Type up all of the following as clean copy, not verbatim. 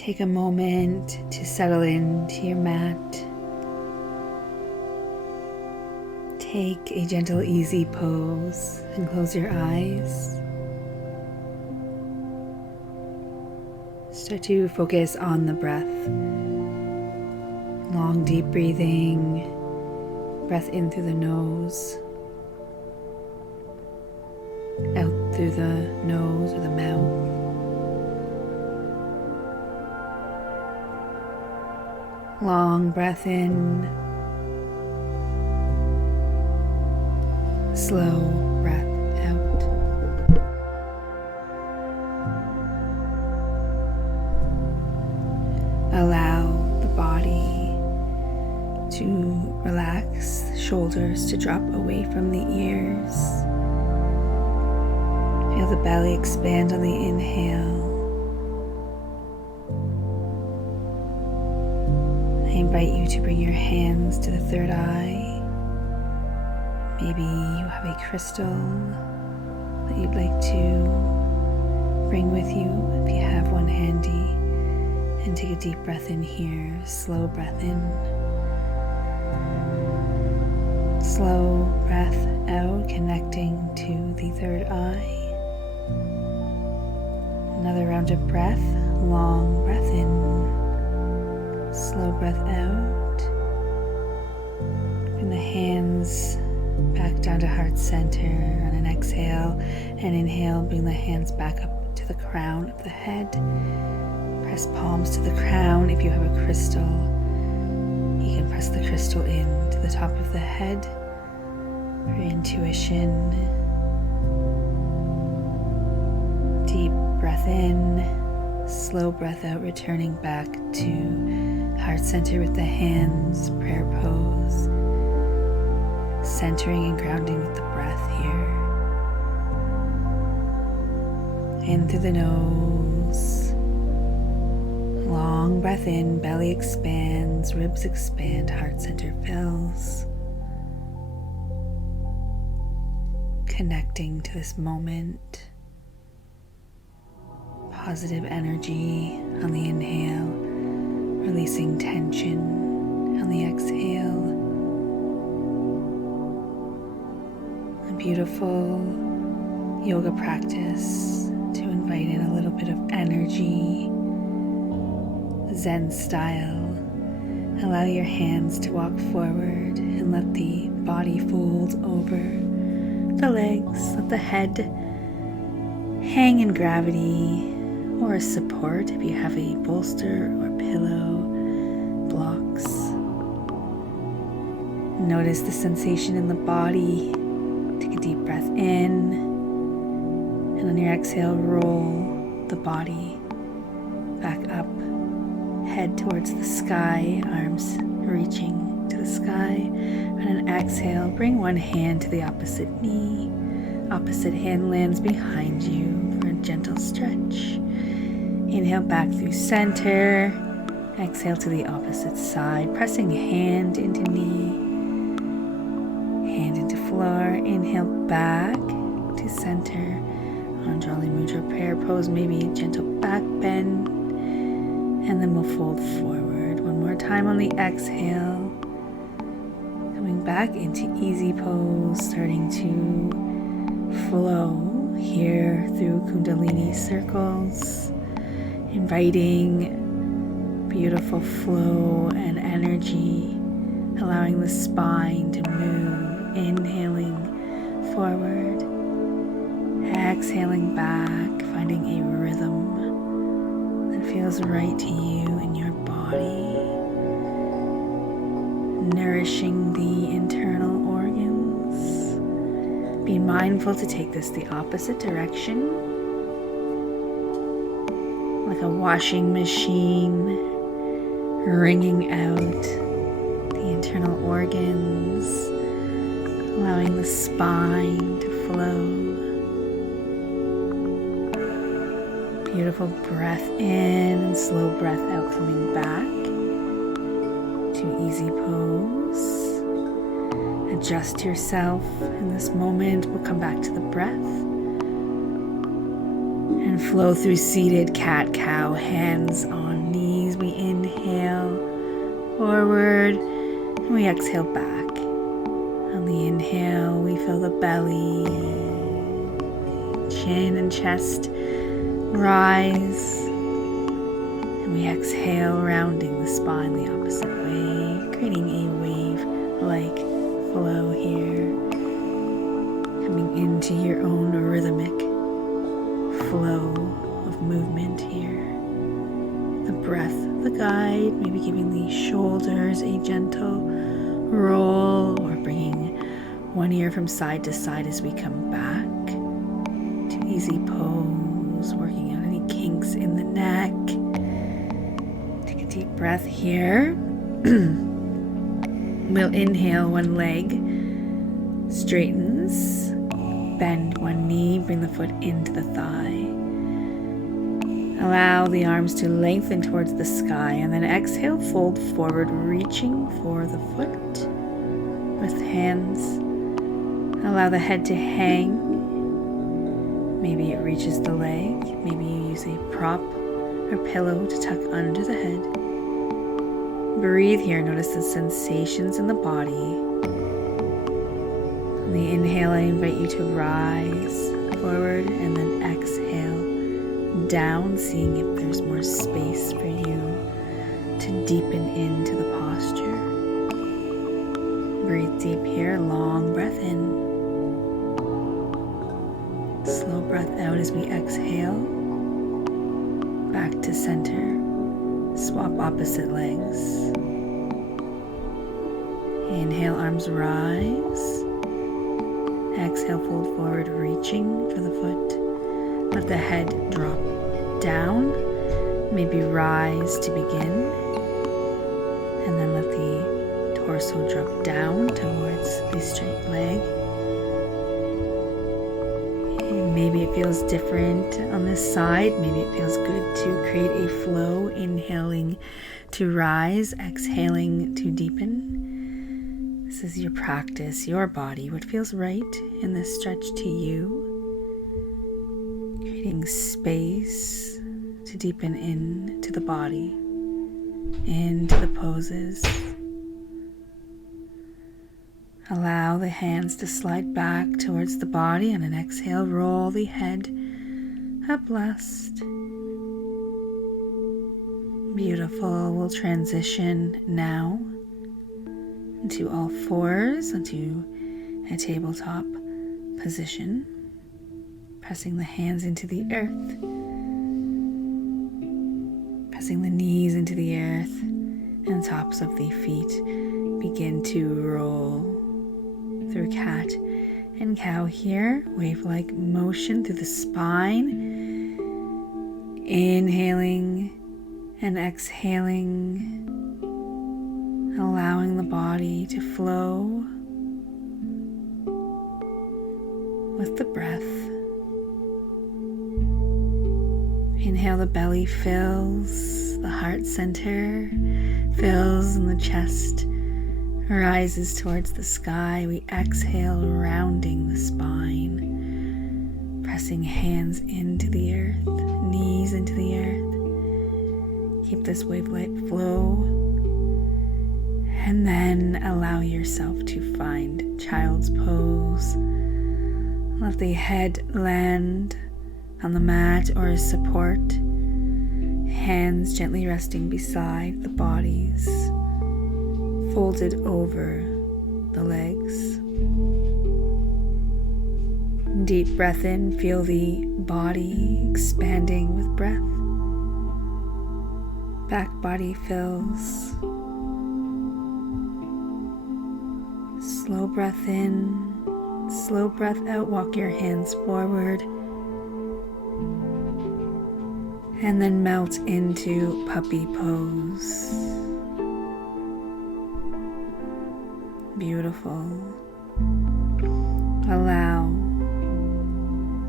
Take a moment to settle into your mat. Take a gentle, easy pose and close your eyes. Start to focus on the breath. Long, deep breathing. Breath in through the nose. Out through the nose or the mouth. Long breath in. Slow breath out. Allow the body to relax, shoulders to drop away from the ears. Feel the belly expand on the inhale. I invite you to bring your hands to the third eye. Maybe you have a crystal that you'd like to bring with you if you have one handy. And take a deep breath in here, slow breath in. Slow breath out, connecting to the third eye. Another round of breath, long breath in. Slow breath out. Bring the hands back down to heart center on an exhale, and inhale, bring the hands back up to the crown of the head. Press palms to the crown. If you have a crystal, you can press the crystal in to the top of the head for intuition. Deep breath in, slow breath out, returning back to heart center with the hands, prayer pose. Centering and grounding with the breath here. In through the nose. Long breath in, belly expands, ribs expand, heart center fills. Connecting to this moment. Positive energy on the inhale, releasing tension on the exhale. Beautiful yoga practice to invite in a little bit of energy, Zen style. Allow your hands to walk forward and let the body fold over the legs, let the head hang in gravity or support if you have a bolster or pillow blocks. Notice the sensation in the body. Take a deep breath in, and on your exhale, roll the body back up, head towards the sky, arms reaching to the sky. On an exhale, bring one hand to the opposite knee. Opposite hand lands behind you for a gentle stretch. Inhale back through center. Exhale to the opposite side, pressing hand into knee. Hand into floor. Inhale back to center. Anjali Mudra prayer pose, maybe a gentle back bend. And then we'll fold forward. One more time on the exhale. Coming back into easy pose, starting to flow here through Kundalini circles. Inviting beautiful flow and energy, allowing the spine to move. Inhaling forward, exhaling back, finding a rhythm that feels right to you in your body, nourishing the internal organs. Be mindful to take this the opposite direction, like a washing machine, wringing out the internal organs, allowing the spine to flow. Beautiful breath in and slow breath out, coming back to easy pose. Adjust yourself in this moment. We'll come back to the breath and And flow through seated cat-cow, hands on knees. We inhale forward and we exhale back. On the inhale, we feel the belly, chin and chest rise. And we exhale, rounding the spine the opposite way, creating a wave-like flow here. Coming into your own rhythmic flow of movement here. The breath, the guide, maybe giving the shoulders a gentle roll or bringing one ear from side to side as we come back to easy pose, working out any kinks in the neck. Take a deep breath here. We'll inhale, one leg straightens, bend one knee, bring the foot into the thigh. Allow the arms to lengthen towards the sky, and then exhale, fold forward, reaching for the foot with hands. Allow the head to hang. Maybe it reaches the leg. Maybe you use a prop or pillow to tuck under the head. Breathe here. Notice the sensations in the body. On the inhale, I invite you to rise forward and then exhale down, seeing if there's more space for you to deepen into the posture. Breathe deep here, long breath in. Slow breath out as we exhale. Back to center. Swap opposite legs. Inhale, arms rise. Exhale, fold forward, reaching for the foot. Let the head drop down. Maybe rise to begin. And then let the torso drop down towards the straight leg. And maybe it feels different on this side. Maybe it feels good to create a flow, inhaling to rise, exhaling to deepen. This is your practice, your body, what feels right in this stretch to you. Creating space to deepen into the body, into the poses. Allow the hands to slide back towards the body. On an exhale, roll the head up last. Beautiful. We'll transition now into all fours, into a tabletop position. Pressing the hands into the earth. Pressing the knees into the earth. And tops of the feet begin to roll through cat and cow here. Wave-like motion through the spine. Inhaling and exhaling. Allowing the body to flow with the breath. Inhale, the belly fills, the heart center fills, and the chest rises towards the sky. We exhale, rounding the spine, pressing hands into the earth, knees into the earth. Keep this wave-like flow. And then allow yourself to find child's pose. Let the head land on the mat or as support. Hands gently resting beside the bodies, folded over the legs. Deep breath in, feel the body expanding with breath. Back body fills. Slow breath in, slow breath out. Walk your hands forward. And then melt into puppy pose. Beautiful. Allow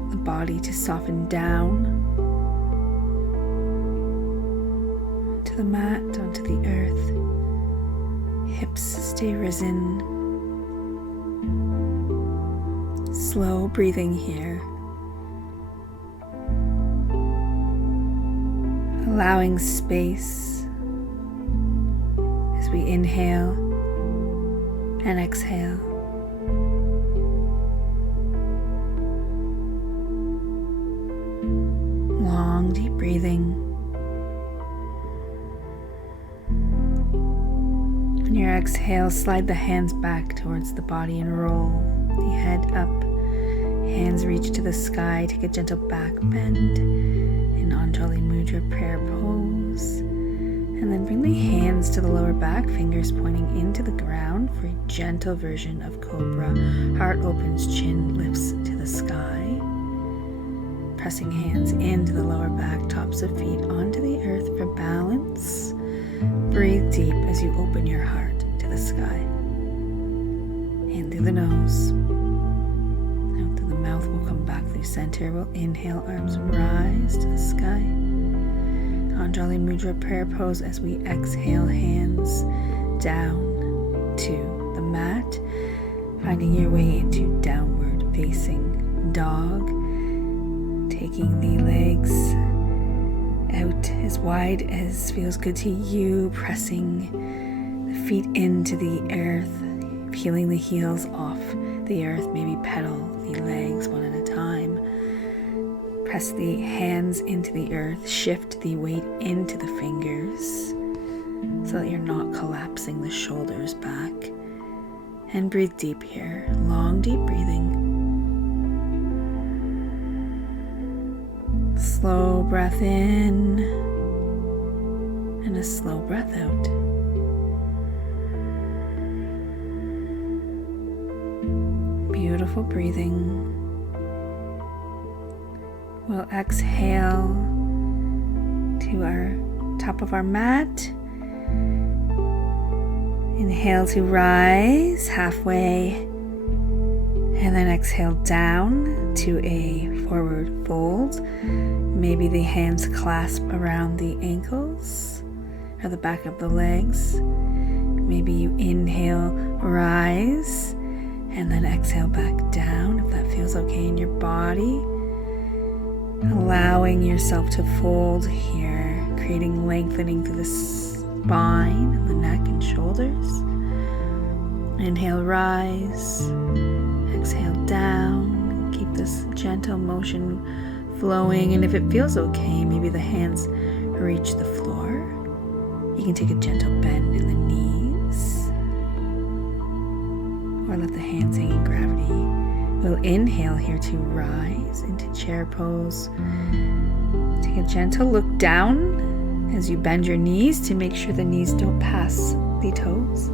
the body to soften down to the mat, onto the earth. Hips stay risen. Slow breathing here. allowing space as we inhale and exhale. Long, deep breathing. On your exhale, slide the hands back towards the body and roll the head up. Hands reach to the sky. Take a gentle back bend in Anjali Mudra prayer pose. And then bring the hands to the lower back, fingers pointing into the ground for a gentle version of Cobra. Heart opens, chin lifts to the sky. Pressing hands into the lower back, tops of feet onto the earth for balance. Breathe deep as you open your heart to the sky. In through the nose. Out through the mouth, we'll come back through center. We'll inhale, arms rise to the sky. Anjali Mudra prayer pose as we exhale, hands down to the mat. Finding your way into downward facing dog. Taking the legs out as wide as feels good to you, pressing the feet into the earth, peeling the heels off the earth, maybe pedal the legs one at a time. Press the hands into the earth, shift the weight into the fingers so that you're not collapsing the shoulders back. And breathe deep here, long deep breathing. Slow breath in and a slow breath out. Beautiful breathing. We'll exhale to our top of our mat. Inhale to rise halfway, and then exhale down to a forward fold. Maybe the hands clasp around the ankles or the back of the legs. Maybe you inhale, rise, and then exhale back down if that feels okay in your body. Allowing yourself to fold here, creating lengthening through the spine, the neck and shoulders. Inhale, rise. Exhale down. Keep this gentle motion flowing, and if it feels okay, maybe the hands reach the floor. You can take a gentle bend in the knees, or let the hands hang in gravity. We'll inhale here to rise into chair pose. Take a gentle look down as you bend your knees to make sure the knees don't pass the toes,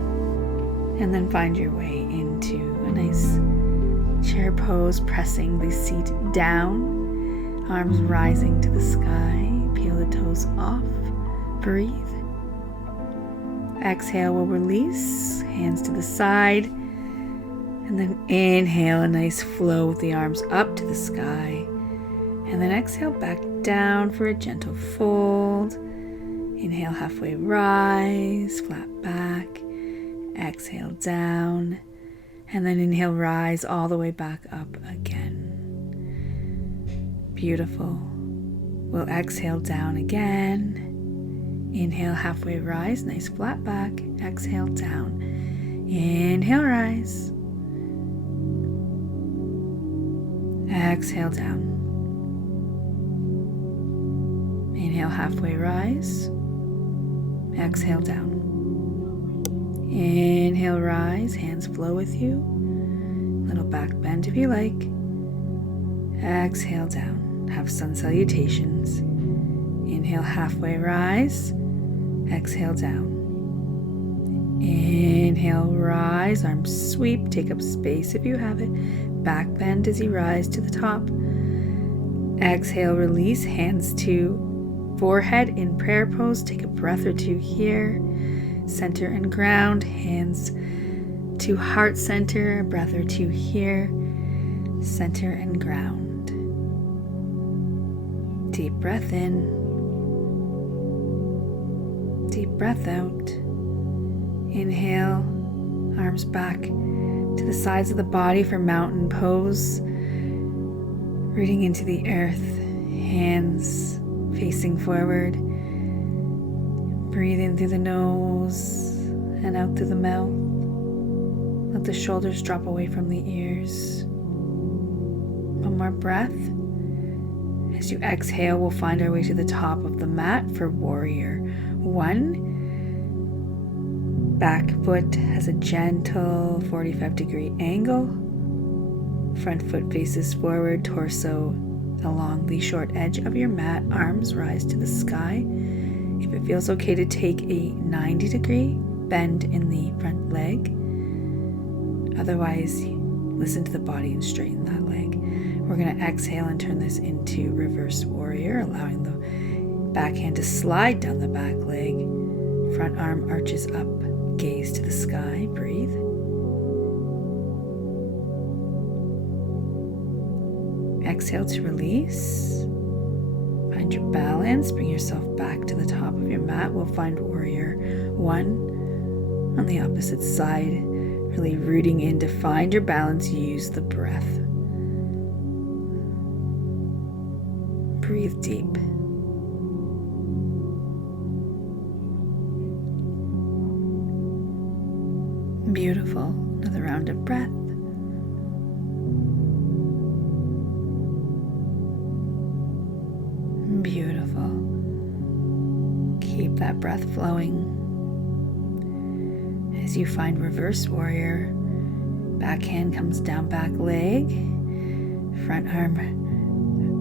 and then find your way into a nice chair pose, pressing the seat down. Arms rising to the sky, peel the toes off, breathe. Exhale, we'll release, hands to the side, and then inhale, a nice flow with the arms up to the sky, and then exhale back down for a gentle fold. Inhale, halfway rise, flat back, exhale down, and then inhale, rise all the way back up again. Beautiful. We'll exhale down again. Inhale, halfway rise, nice flat back. Exhale down. Inhale, rise. Exhale down. Inhale, halfway rise. Exhale down. Inhale, rise, hands flow with you. Little back bend if you like. Exhale down. Have sun salutations. Inhale, halfway rise. Exhale down. Inhale, rise, arms sweep, take up space if you have it. Back bend as you rise to the top. Exhale, release, hands to forehead in prayer pose. Take a breath or two here. Center and ground, hands to heart center, a breath or two here. Center and ground. Deep breath in, deep breath out. Inhale, arms back to the sides of the body for mountain pose. Rooting into the earth, hands facing forward. Breathe in through the nose and out through the mouth. Let the shoulders drop away from the ears. One more breath. As you exhale, we'll find our way to the top of the mat for Warrior 1. Back foot has a gentle 45-degree angle. Front foot faces forward, torso along the short edge of your mat. Arms rise to the sky. If it feels okay to take a 90-degree bend in the front leg. Otherwise, listen to the body and straighten that leg. We're going to exhale and turn this into reverse warrior, allowing the backhand to slide down the back leg. Front arm arches up, gaze to the sky, breathe. Exhale to release. Find your balance, bring yourself back to the top of your mat. We'll find Warrior 1 on the opposite side. Really rooting in to find your balance, use the breath. Breathe deep. Beautiful. Another round of breath. Beautiful. Keep that breath flowing. As you find reverse warrior, backhand comes down back leg, front arm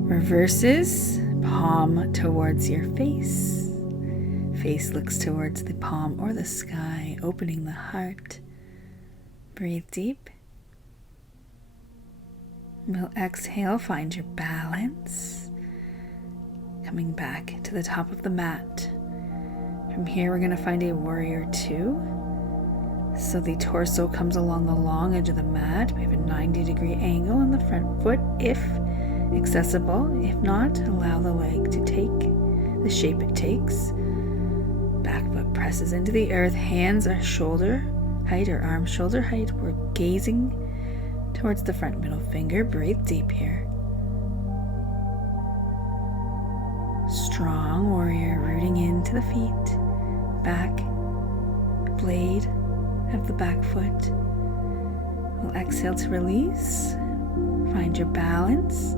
reverses, palm towards your face. Face looks towards the palm or the sky, opening the heart. Breathe deep. We'll exhale, find your balance. Coming back to the top of the mat. From here, we're going to find a Warrior 2. So the torso comes along the long edge of the mat. We have a 90-degree angle on the front foot if accessible. If not, allow the leg to take the shape it takes. Back foot presses into the earth. Hands are shoulder height or arm shoulder height. We're gazing towards the front middle finger. Breathe deep here. Strong warrior, rooting into the feet, back, blade of the back foot. We'll exhale to release. Find your balance.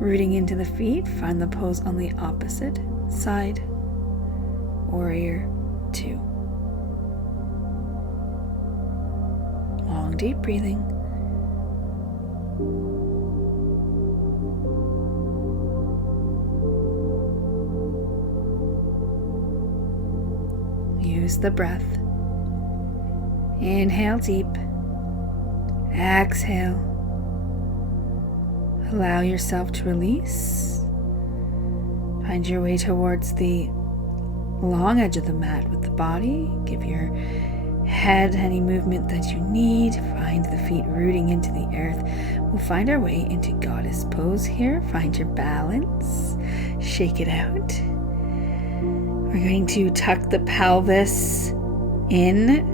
Rooting into the feet, find the pose on the opposite side. Warrior 2. Long, deep breathing. Use the breath. Inhale deep. Exhale. Allow yourself to release. Find your way towards the long edge of the mat with the body. Give your head any movement that you need. Find the feet rooting into the earth. We'll find our way into goddess pose here. Find your balance. Shake it out. We're going to tuck the pelvis in.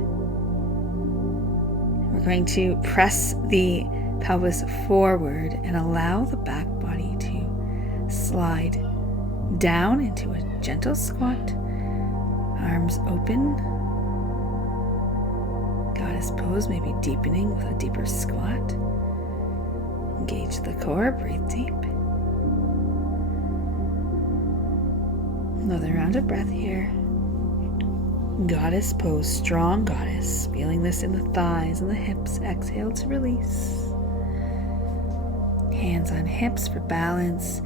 We're going to press the pelvis forward and allow the back body to slide down into a gentle squat. Arms open. Goddess pose, maybe deepening with a deeper squat. Engage the core, breathe deep. Another round of breath here. Goddess pose, strong goddess. Feeling this in the thighs and the hips. Exhale to release. Hands on hips for balance.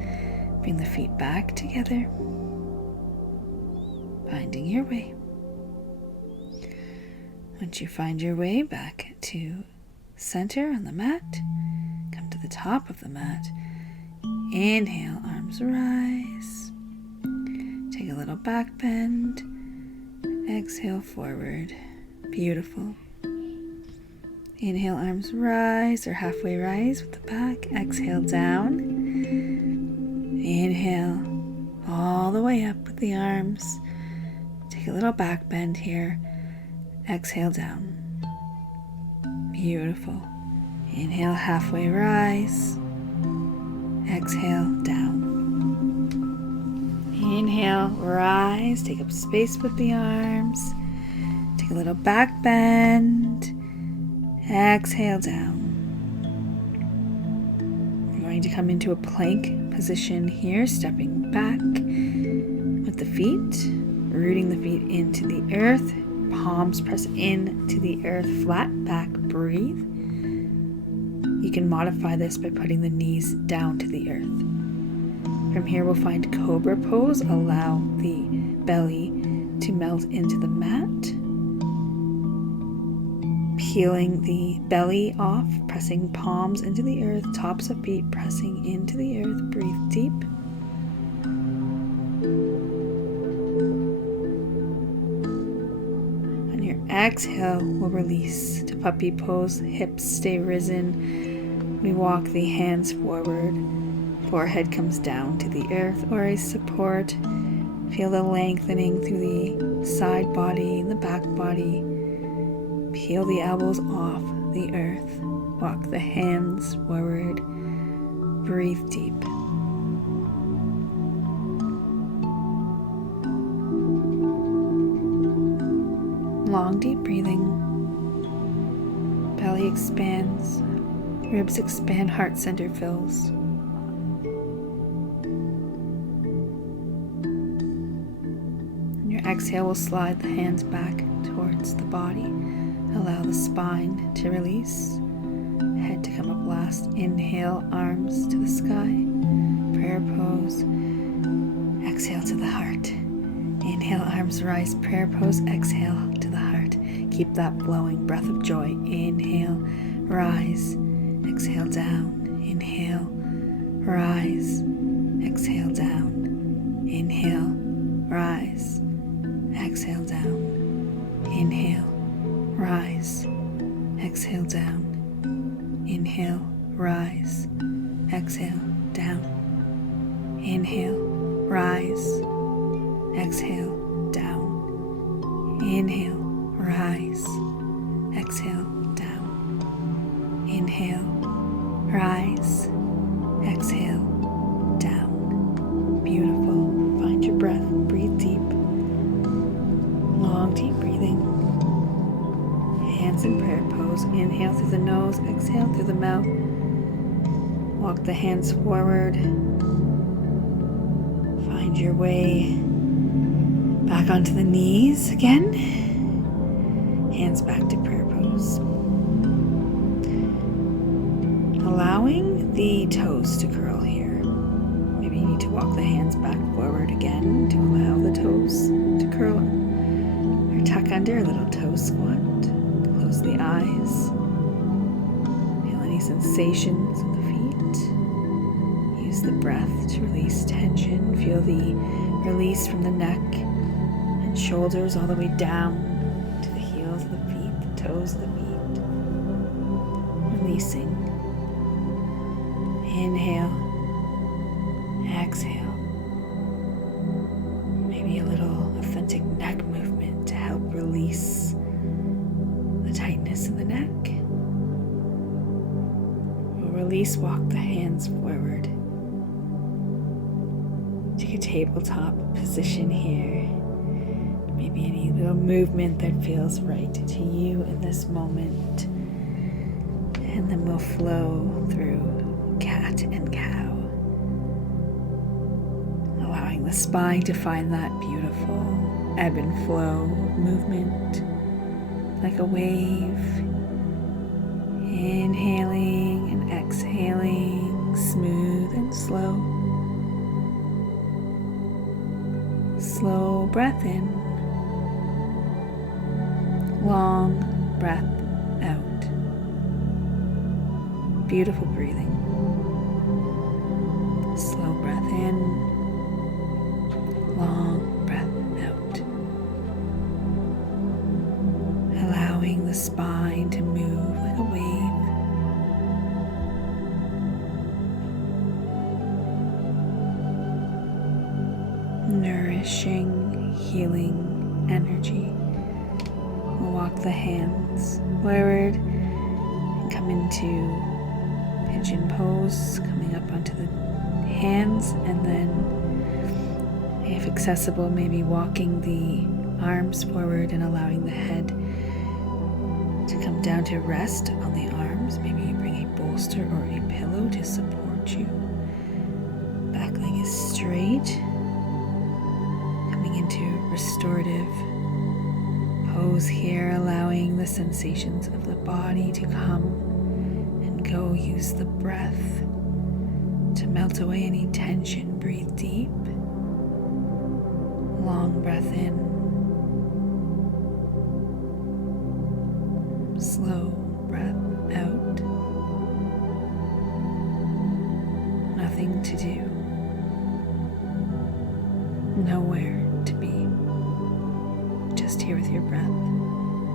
Bring the feet back together. Finding your way. Once you find your way back to center on the mat, come to the top of the mat. Inhale, arms rise. Take a little back bend. Exhale forward. Beautiful. Inhale, arms rise or halfway rise with the back. Exhale down. Inhale all the way up with the arms. Take a little back bend here. Exhale down. Beautiful. Inhale, halfway rise. Exhale down. Inhale, rise, take up space with the arms. Take a little back bend. Exhale down. We're going to come into a plank position here, stepping back with the feet, rooting the feet into the earth. Palms press into the earth, flat back, breathe. You can modify this by putting the knees down to the earth. From here we'll find Cobra pose. Allow the belly to melt into the mat. Peeling the belly off, pressing palms into the earth, tops of feet pressing into the earth. Breathe deep. On your exhale, we'll release to puppy pose. Hips stay risen. We walk the hands forward. Forehead comes down to the earth or a support. Feel the lengthening through the side body and the back body. Peel the elbows off the earth. Walk the hands forward. Breathe deep. Long, deep breathing. Belly expands. Ribs expand, heart center fills. On your exhale, we'll slide the hands back towards the body. Allow the spine to release. Head to come up last. Inhale, arms to the sky. Prayer pose. Exhale to the heart. Inhale, arms rise. Prayer pose. Exhale to the heart. Keep that flowing breath of joy. Inhale, rise. Exhale down. Inhale, rise. Exhale down. Inhale, rise. Exhale down. Inhale, rise. Exhale down. Inhale, rise. Exhale down. Inhale, rise. Exhale down. Inhale, rise. Exhale down. Inhale, rise. Exhale down. Beautiful. Find your breath. Breathe deep. Long, deep breathing. Hands in prayer pose. Inhale through the nose. Exhale through the mouth. Walk the hands forward. Find your way back onto the knees again. Hands back to prayer pose. Allowing the toes to curl here. Maybe you need to walk the hands back forward again to allow the toes to curl. Or tuck under, a little toe squat. Close the eyes. Feel any sensations in the feet. Use the breath to release tension. Feel the release from the neck and shoulders all the way down to the heels of the feet, the toes of the feet. Releasing. Inhale. Exhale. Maybe a little authentic neck movement to help release the tightness in the neck. We'll release, walk the hands forward. Take a tabletop position here. Maybe any little movement that feels right to you in this moment. And then we'll flow through cat and cow. Allowing the spine to find that beautiful ebb and flow movement. Like a wave. Inhaling and exhaling, smooth and slow. Slow breath in. Long breath out. Beautiful breathing. Slow breath in. Long breath out. Allowing the spine to move like a wave. Nourishing, healing energy. We'll walk the hands forward and come into pigeon pose, coming up onto the hands and then If accessible, maybe walking the arms forward and allowing the head to come down to rest on the arms. Maybe you bring a bolster or a pillow to support you. Back leg is straight. Coming into restorative pose here, allowing the sensations of the body to come and go. Use the breath to melt away any tension. Breathe deep. Long breath in. Slow breath out. Nothing to do. Nowhere to be. Just here with your breath.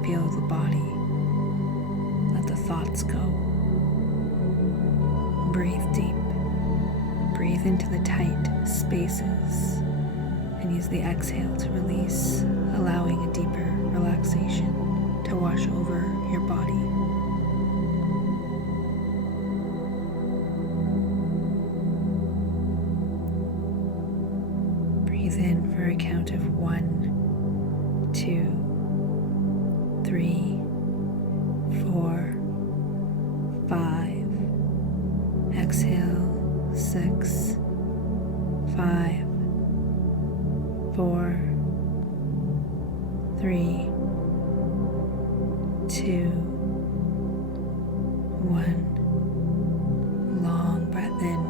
Feel the body. Let the thoughts go. Breathe deep. Breathe into the tight spaces and use the exhale to release, allowing a deeper relaxation to wash over your body. Breathe in for a count of 1, 2, 3, 4, 5. Exhale, 6, 5, 4, 3, 2, 1. Long breath in.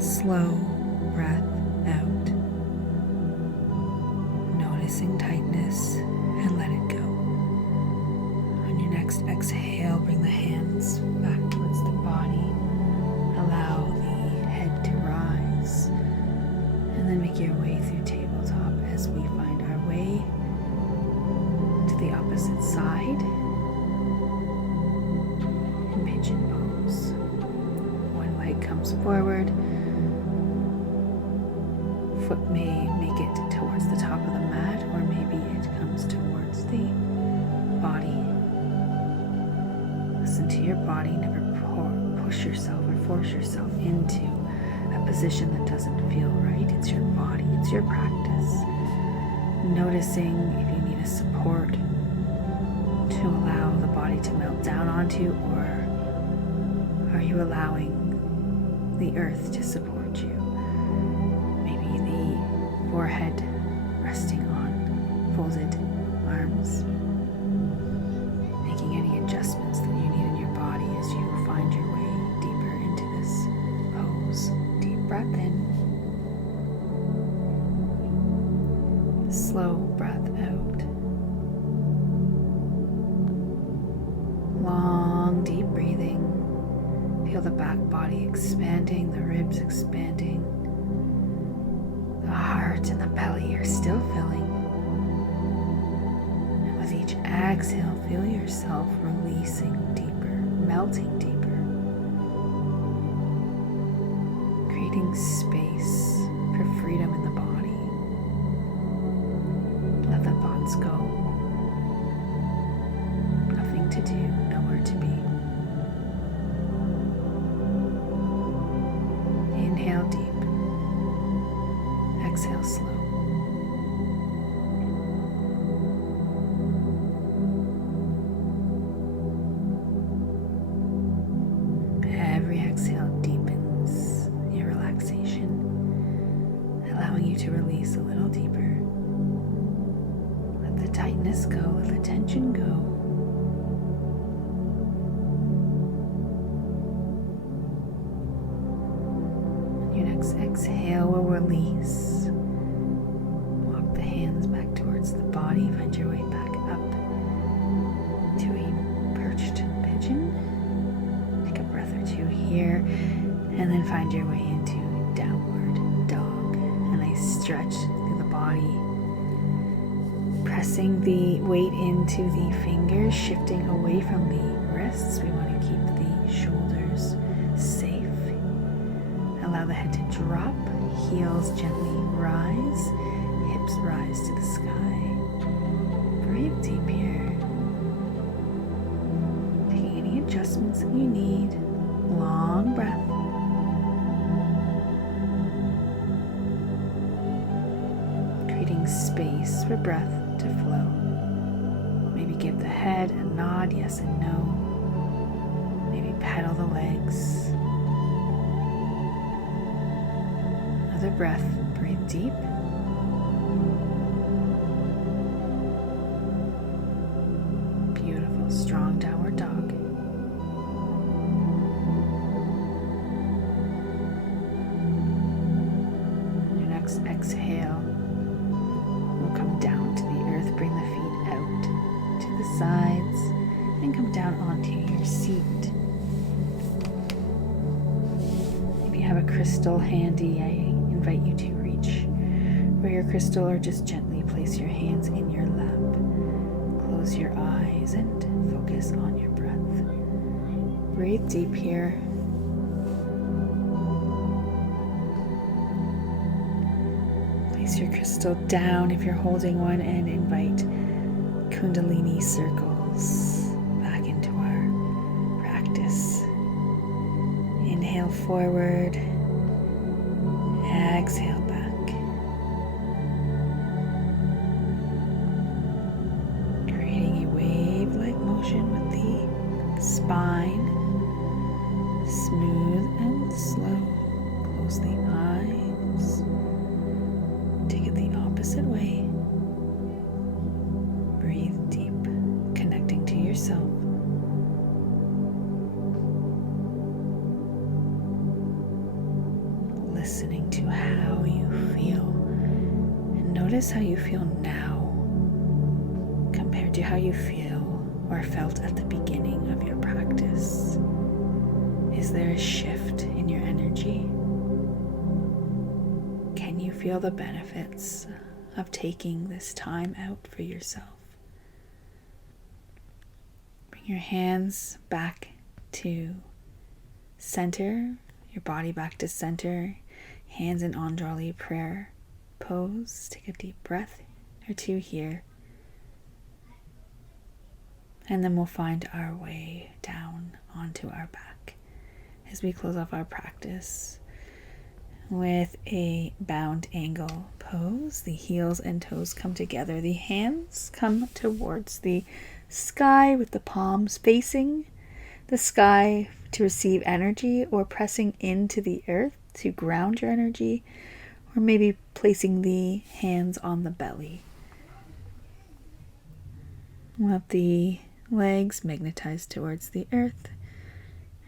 Slow breath out. Noticing tightness and let it go. On your next exhale, bring the hands back towards the body. Allow the head to rise. And then make your way through tabletop as we find our way to the opposite side in pigeon pose. One leg comes forward. Foot may make it towards the top of the mat, or maybe it comes towards the body. Listen to your body. Never push yourself or force yourself into a position that doesn't feel right. It's your body. It's your practice. Noticing if you need a support to allow the body to melt down onto, or are you allowing the earth to support you? Maybe the forehead resting on folded arms. Making any adjustments that you need in your body as you find your way deeper into this pose. Deep breath in. Slow breath out. Long, deep breathing. Feel the back body expanding, the ribs expanding. The heart and the belly are still filling. And with each exhale, feel yourself releasing deeper, melting deeper. Creating space for freedom in the body. Let the thoughts go. Nothing to do, nowhere to be. Inhale deep. Exhale slow. Every exhale deepens your relaxation, allowing you to release a little deeper. Let the tightness go, let the tension go. Your next exhale will release. Walk the hands back towards the body. Find your way back up to a perched pigeon. Take a breath or two here, and then find your way into downward dog. And I stretch through the body, pressing the weight into the fingers, shifting away from the wrists. We want to keep the shoulders safe. Allow the head to drop, heels gently rise, hips rise to the sky. Breathe deep here. Taking any adjustments that you need. Long breath. allowing space for breath to flow. Maybe give the head a nod, yes and no. Maybe pedal the legs. Another breath, breathe deep. Beautiful, strong downward dog. Your next exhale will come down to the earth. Bring the feet out to the sides and come down onto your seat. If you have a crystal handy, I invite you to reach for your crystal or just gently place your hands in your lap. Close your eyes and focus on your breath. Breathe deep here. Place your crystal down if you're holding one and invite Kundalini circles back into our practice. Inhale forward, exhale back. Creating a wave-like motion with the spine, smooth and slow. Close the eyes. Take it the opposite way. Breathe deep, connecting to yourself. Listening to how you feel. And notice how you feel now compared to how you feel or felt at the beginning of your practice. Is there a shift in your energy? Can you feel the benefits of taking this time out for yourself? Bring your hands back to center, your body back to center, hands in Anjali prayer pose. Take a deep breath or two here. And then we'll find our way down onto our back as we close off our practice with a bound angle pose. The heels and toes come together. The hands come towards the sky with the palms facing the sky to receive energy, or pressing into the earth to ground your energy, or maybe placing the hands on the belly. Let the legs magnetize towards the earth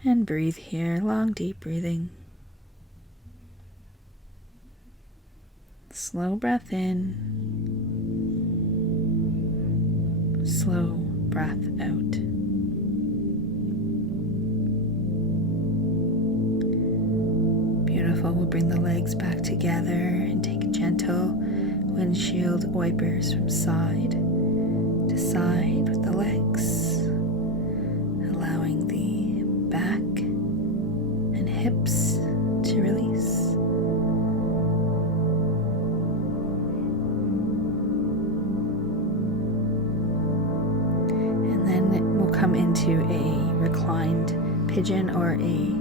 and breathe here. Long, deep breathing. Slow breath in. Slow breath out. Beautiful. We'll bring the legs back together and take gentle windshield wipers from side to side with the legs, allowing the back and hips to release. And then we'll come into a reclined pigeon or a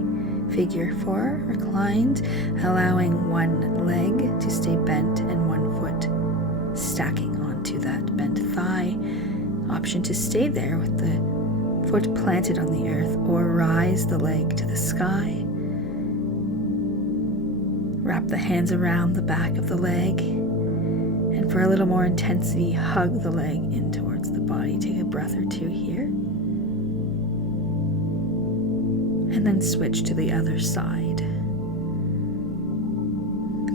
figure 4, reclined, allowing one leg to stay bent and one foot stacking onto that bent thigh. Option to stay there with the foot planted on the earth, or rise the leg to the sky. Wrap the hands around the back of the leg, and for a little more intensity, hug the leg in towards the body. Take a breath or two here. And then switch to the other side.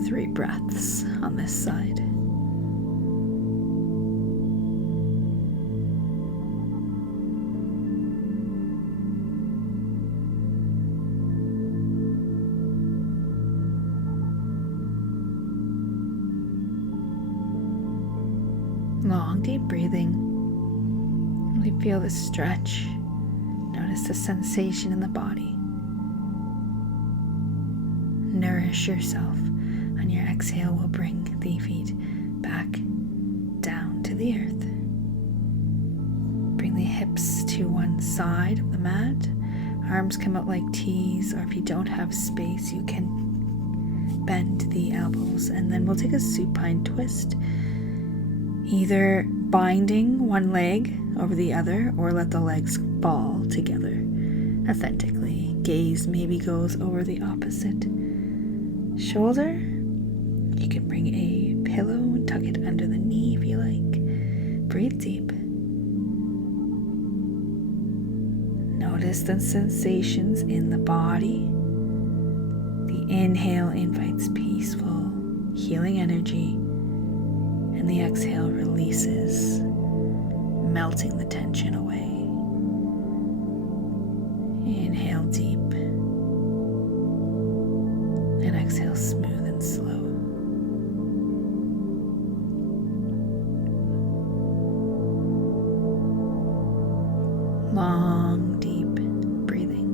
3 breaths on this side. Long, deep breathing. Really feel the stretch. Notice the sensation in the body. Nourish yourself. On your exhale, we'll bring the feet back down to the earth. Bring the hips to one side of the mat. Arms come out like T's, or if you don't have space, you can bend the elbows. And then we'll take a supine twist. Either binding one leg over the other or let the legs fall together authentically. Gaze maybe goes over the opposite shoulder. You can bring a pillow and tuck it under the knee if you like. Breathe deep. Notice the sensations in the body. The inhale invites peaceful, healing energy, and the exhale releases, melting the tension away. Inhale deep, and exhale smooth and slow. Long, deep breathing.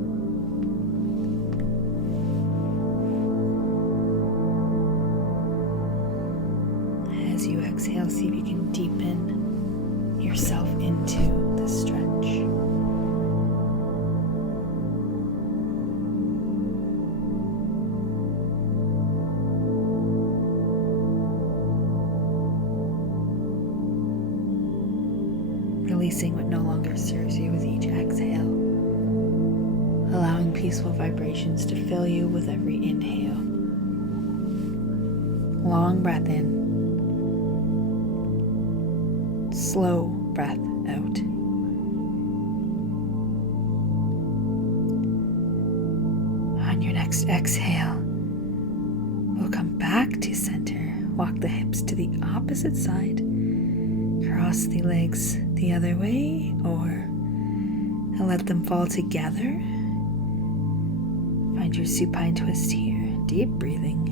As you exhale, see if you can deepen yourself into the stretch. Releasing what no longer serves you with each exhale, allowing peaceful vibrations to fill you with every inhale. Long breath in, slow breath out. On your next exhale, we'll come back to center. Walk the hips to the opposite side. Cross the legs the other way, or let them fall together. Find your supine twist here. Deep breathing.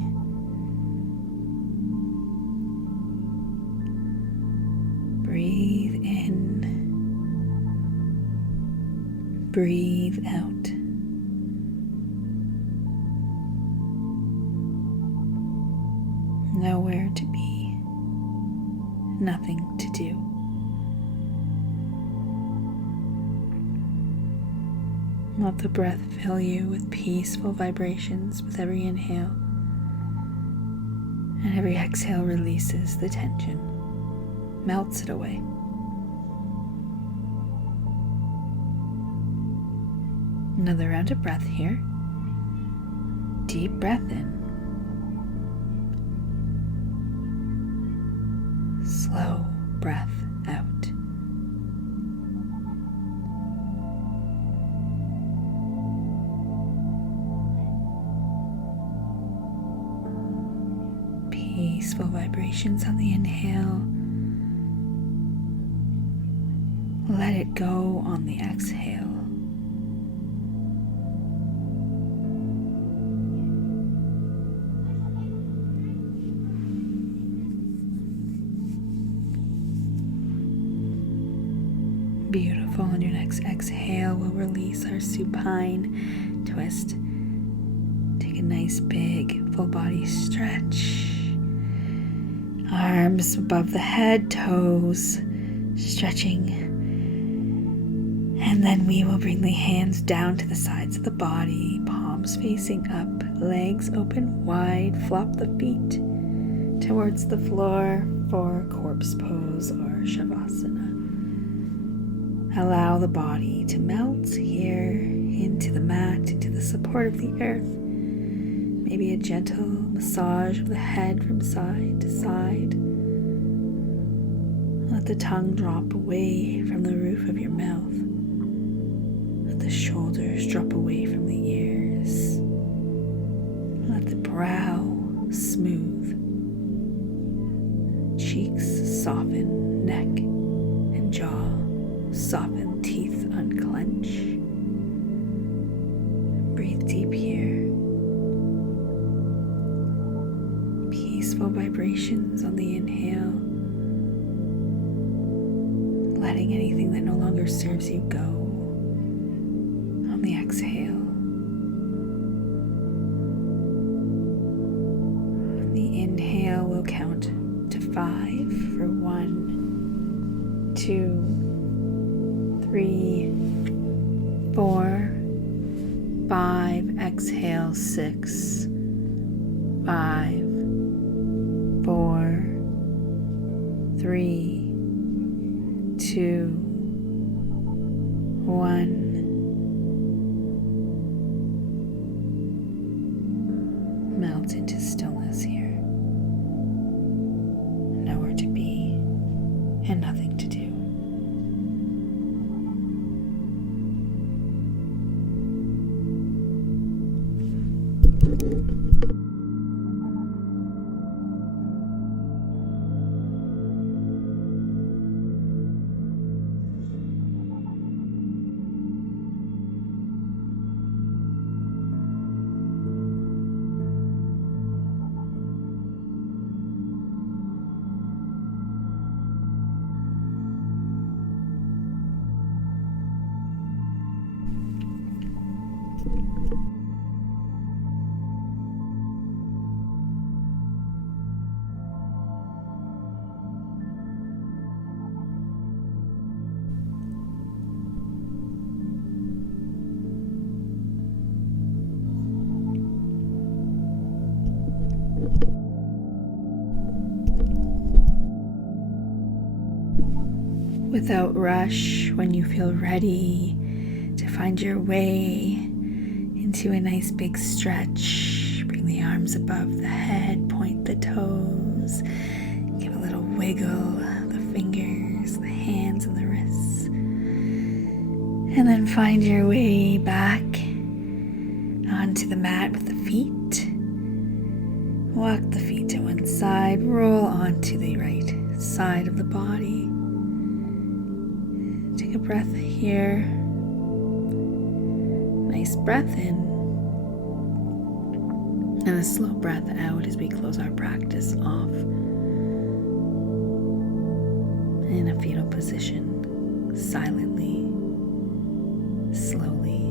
Breathe in. Breathe out. Nowhere to be. Nothing to do. Let the breath fill you with peaceful vibrations with every inhale, and every exhale releases the tension, melts it away. Another round of breath here. Deep breath in. Slow breath out. Peaceful vibrations on the inhale. Let it go on the exhale. Beautiful. On your next exhale, we'll release our supine twist. Take a nice big full body stretch. Arms above the head, toes stretching. And then we will bring the hands down to the sides of the body, palms facing up, legs open wide, flop the feet towards the floor for corpse pose or shavasana. Allow the body to melt here into the mat, into the support of the earth. Maybe a gentle massage of the head from side to side. Let the tongue drop away from the roof of your mouth. Let the shoulders drop away from the ears. Let the brow smooth. Cheeks soften, neck and jaw soften, teeth unclench. Breathe deep here. Peaceful vibrations on the inhale. Letting anything that no longer serves you go on the exhale. On the inhale, we'll count to 5 for 1, 2, 3, 4, 5. Exhale, 6, 5, 4, 3, 2, 1. Melt into stillness here. Nowhere to be and nothing to do. Without rush, when you feel ready to find your way into a nice big stretch, bring the arms above the head, point the toes, give a little wiggle, the fingers, the hands, and the wrists. And then find your way back onto the mat with the feet. Walk the feet to one side, roll onto the right side of the body. Take a breath here. Nice breath in. And a slow breath out as we close our practice off. In a fetal position, silently, slowly,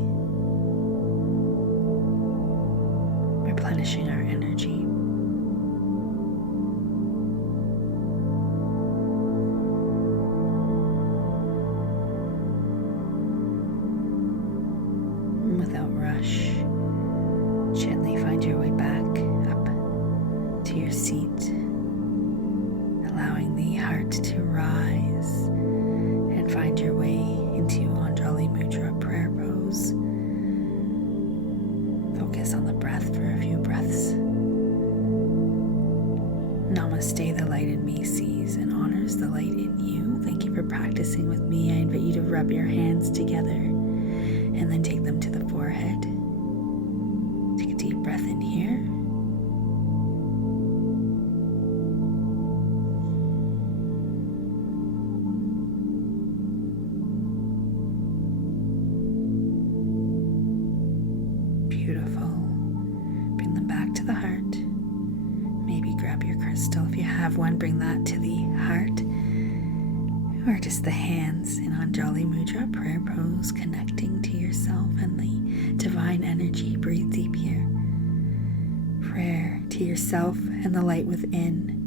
replenishing our energy. Without rush, gently find your way back up to your seat, allowing the heart to rise and find your way into Anjali Mudra prayer pose. Focus on the breath for a few breaths. Namaste, the light in me sees and honors the light in you. Thank you for practicing with me. I invite you to rub your hands together and then take them to the forehead. Take a deep breath in here. Beautiful. Bring them back to the heart. Maybe grab your crystal if you have one, bring that to the heart. Or just the hands in Anjali Mudra prayer pose, connecting to yourself and the divine energy. Breathe deep here. Prayer to yourself and the light within.